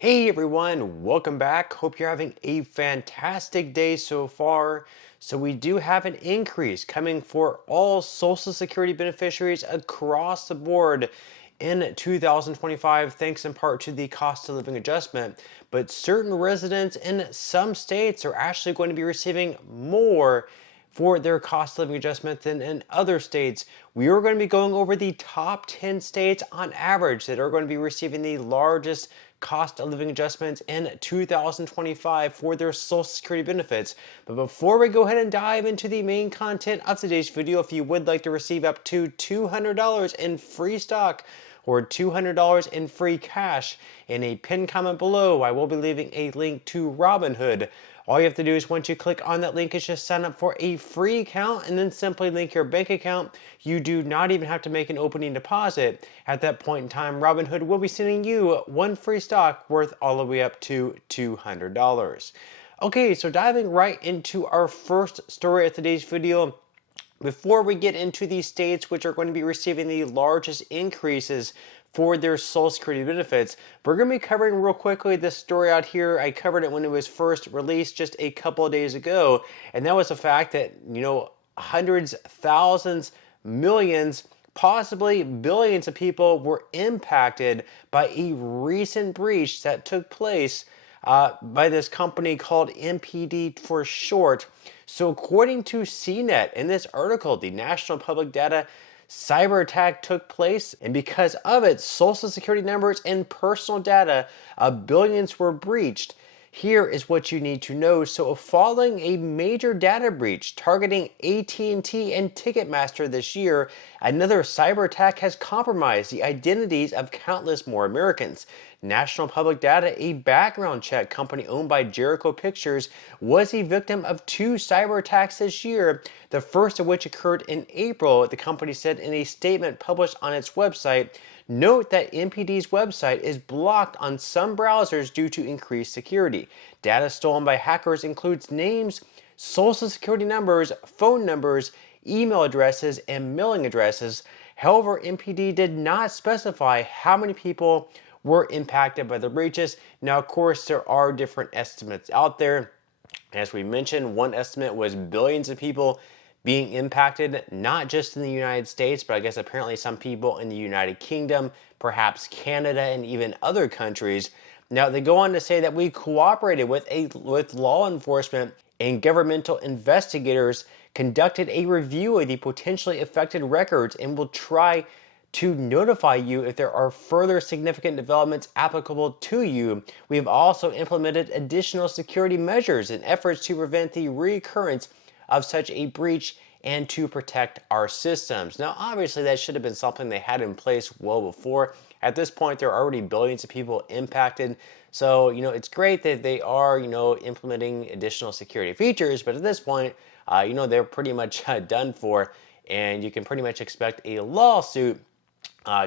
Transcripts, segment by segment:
Hey everyone, welcome back. Hope you're having a fantastic day so far. So we do have an increase coming for all Social Security beneficiaries across the board in 2025, thanks in part to the cost of living adjustment. But certain residents in some states are actually going to be receiving more for their cost of living adjustment than in other states. We are going to be going over the top 10 states on average that are going to be receiving the largest cost of living adjustments in 2025 for their Social Security benefits. But before we go ahead and dive into the main content of today's video, if you would like to receive up to $200 in free stock or $200 in free cash, in a pinned comment below, I will be leaving a link to Robinhood. All you have to do is once you click on that link is just sign up for a free account and then simply link your bank account. You do not even have to make an opening deposit. At that point in time, Robinhood will be sending you one free stock worth all the way up to $200. Okay, so diving right into our first story of today's video. Before we get into the states which are going to be receiving the largest increases for their Social Security benefits, we're going to be covering real quickly this story out here. I covered it when it was first released just a couple of days ago, and that was the fact that, hundreds, thousands, millions, possibly billions of people were impacted by a recent breach that took place by this company called MPD for short. So according to CNET, in this article, the National Public Data cyber attack took place, and because of it, Social Security numbers and personal data of billions were breached. Here is what you need to know. So following a major data breach targeting AT&T and Ticketmaster this year, another cyber attack has compromised the identities of countless more Americans. National Public Data, a background check company owned by Jericho Pictures, was a victim of two cyber attacks this year, the first of which occurred in April, the company said in a statement published on its website. Note that MPD's website is blocked on some browsers due to increased security. Data stolen by hackers includes names, social security numbers, phone numbers, email addresses, and mailing addresses. However, MPD did not specify how many people were impacted by the breaches. Now, of course, there are different estimates out there. As we mentioned, one estimate was billions of people being impacted, not just in the United States, but I guess apparently some people in the United Kingdom, perhaps Canada, and even other countries. Now, they go on to say that we cooperated with law enforcement, and governmental investigators conducted a review of the potentially affected records and will try to notify you if there are further significant developments applicable to you. We have also implemented additional security measures in efforts to prevent the recurrence of such a breach and to protect our systems. Now, obviously, that should have been something they had in place well before. At this point, there are already billions of people impacted. So, it's great that they are, implementing additional security features, but at this point, they're pretty much done for, and you can pretty much expect a lawsuit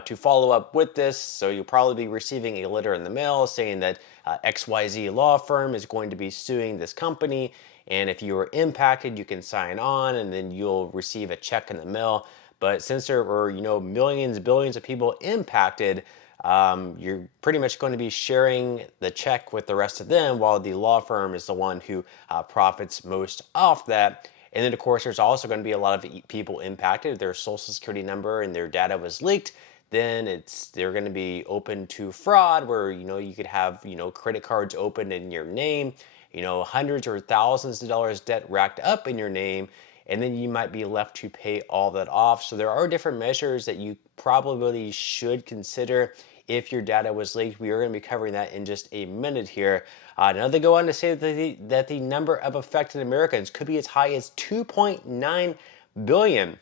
to follow up with this. So you'll probably be receiving a letter in the mail saying that XYZ law firm is going to be suing this company, and if you were impacted, you can sign on and then you'll receive a check in the mail. But since there were, millions, billions of people impacted, you're pretty much going to be sharing the check with the rest of them, while the law firm is the one who profits most off that. And then, of course, there's also going to be a lot of people impacted. If their social security number and their data was leaked, then they're going to be open to fraud, where you could have credit cards opened in your name, hundreds or thousands of dollars debt racked up in your name, and then you might be left to pay all that off. So there are different measures that you probably should consider if your data was leaked. We are going to be covering that in just a minute here. Now they go on to say that the number of affected Americans could be as high as 2.9 billion.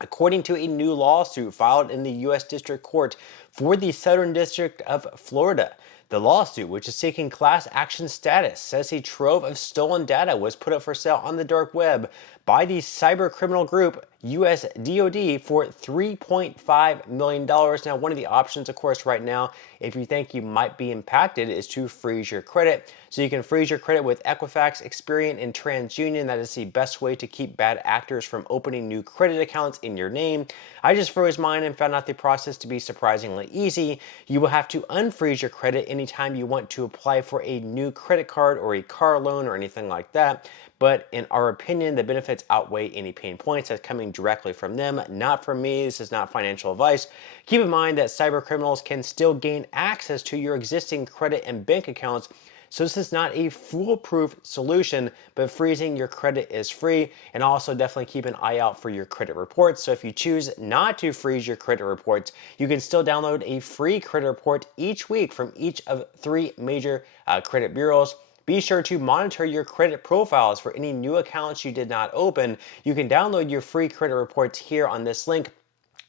According to a new lawsuit filed in the U.S. District Court for the Southern District of Florida. The lawsuit, which is seeking class action status, says a trove of stolen data was put up for sale on the dark web by the cyber criminal group US DoD for $3.5 million. Now, one of the options, of course, right now, if you think you might be impacted, is to freeze your credit. So you can freeze your credit with Equifax, Experian, and TransUnion. That is the best way to keep bad actors from opening new credit accounts in your name. I just froze mine and found out the process to be surprisingly easy. You will have to unfreeze your credit anytime you want to apply for a new credit card or a car loan or anything like that. But in our opinion, the benefits outweigh any pain points that's coming directly from them, not from me. This is not financial advice. Keep in mind that cyber criminals can still gain access to your existing credit and bank accounts. So this is not a foolproof solution, but freezing your credit is free. And also definitely keep an eye out for your credit reports. So if you choose not to freeze your credit reports, you can still download a free credit report each week from each of 3 major credit bureaus. Be sure to monitor your credit profiles for any new accounts you did not open. You can download your free credit reports here on this link.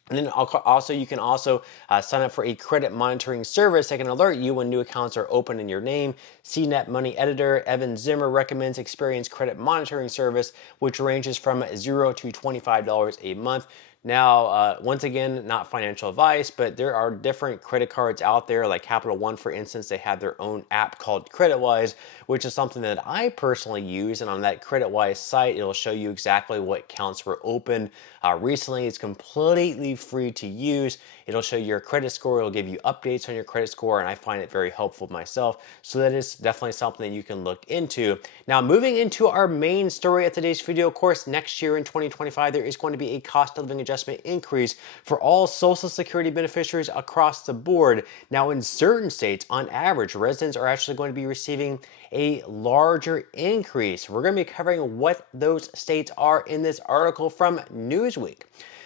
And then you can also sign up for a credit monitoring service that can alert you when new accounts are open in your name. CNET Money Editor Evan Zimmer recommends Experian's credit monitoring service, which ranges from $0 to $25 a month. Now, once again, not financial advice, but there are different credit cards out there, like Capital One, for instance. They have their own app called CreditWise, which is something that I personally use. And on that CreditWise site, it'll show you exactly what accounts were opened recently. It's completely free to use. It'll show your credit score. It'll give you updates on your credit score, and I find it very helpful myself. So that is definitely something that you can look into. Now, moving into our main story of today's video, of course, next year in 2025, there is going to be a cost of living adjustment increase for all Social Security beneficiaries across the board. Now, in certain states, on average, residents are actually going to be receiving a larger increase. We're going to be covering what those states are in this article from Newsweek.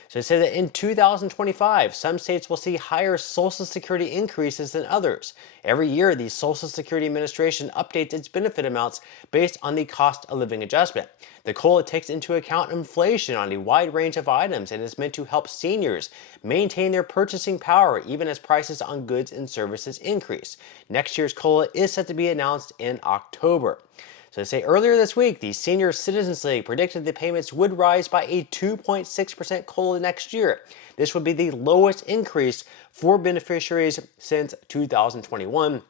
So it says that in 2025, some states will see higher Social Security increases than others. Every year, the Social Security Administration updates its benefit amounts based on the cost of living adjustment. The COLA takes into account inflation on a wide range of items and is meant to help seniors maintain their purchasing power even as prices on goods and services increase. Next year's COLA is set to be announced in October. So they say earlier this week, the Senior Citizens League predicted the payments would rise by a 2.6% COLA next year. This would be the lowest increase for beneficiaries since 2021.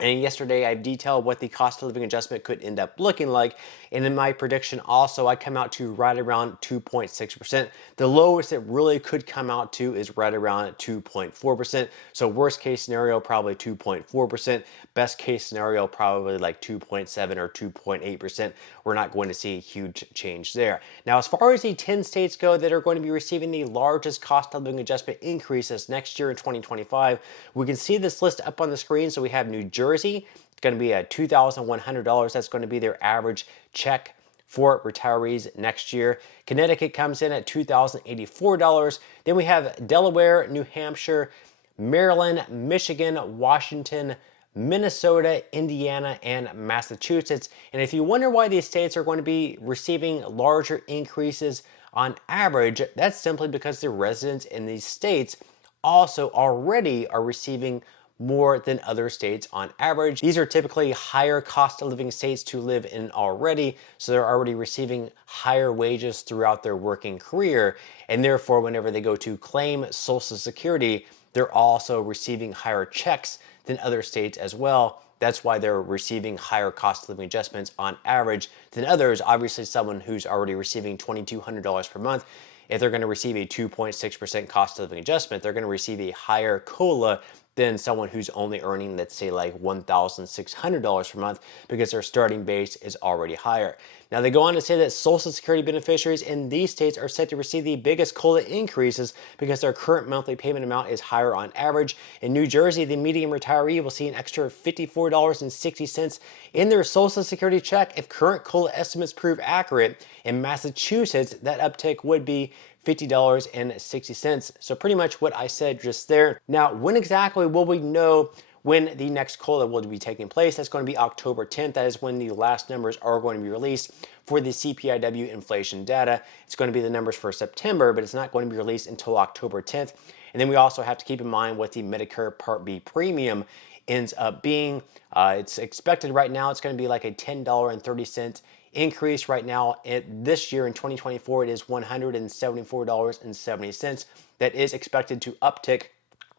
And yesterday I detailed what the cost of living adjustment could end up looking like. And in my prediction also, I come out to right around 2.6%. The lowest it really could come out to is right around 2.4%. So worst case scenario, probably 2.4%. Best case scenario, probably like 2.7 or 2.8%. We're not going to see a huge change there. Now, as far as the 10 states go that are going to be receiving the largest cost of living adjustment increases next year in 2025, we can see this list up on the screen. So we have New Jersey. It's going to be at $2,100. That's going to be their average check for retirees next year. Connecticut comes in at $2,084. Then we have Delaware, New Hampshire, Maryland, Michigan, Washington, Minnesota, Indiana, and Massachusetts. And if you wonder why these states are going to be receiving larger increases on average, that's simply because the residents in these states also already are receiving more than other states on average. These are typically higher cost of living states to live in already, so they're already receiving higher wages throughout their working career, and therefore whenever they go to claim Social Security, they're also receiving higher checks than other states as well. That's why they're receiving higher cost of living adjustments on average than others. Obviously, someone who's already receiving $2,200 per month, if they're going to receive a 2.6% cost of living adjustment, they're going to receive a higher COLA than someone who's only earning, let's say, like $1,600 per month, because their starting base is already higher. Now, they go on to say that Social Security beneficiaries in these states are set to receive the biggest COLA increases because their current monthly payment amount is higher on average. In New Jersey, the median retiree will see an extra $54.60 in their Social Security check if current COLA estimates prove accurate. In Massachusetts, that uptick would be $50.60. So pretty much what I said just there. Now, when exactly will we know when the next COLA will be taking place? That's going to be October 10th. That is when the last numbers are going to be released for the CPIW inflation data. It's going to be the numbers for September, but it's not going to be released until October 10th. And then we also have to keep in mind what the Medicare Part B premium ends up being. It's expected right now it's going to be like a $10.30 increase right now. This year in 2024, it is $174.70. That is expected to uptick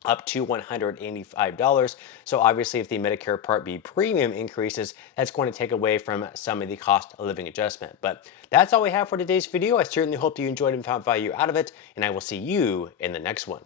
up to $185. So obviously if the Medicare Part B premium increases, that's going to take away from some of the cost of living adjustment. But that's all we have for today's video. I certainly hope you enjoyed and found value out of it, and I will see you in the next one.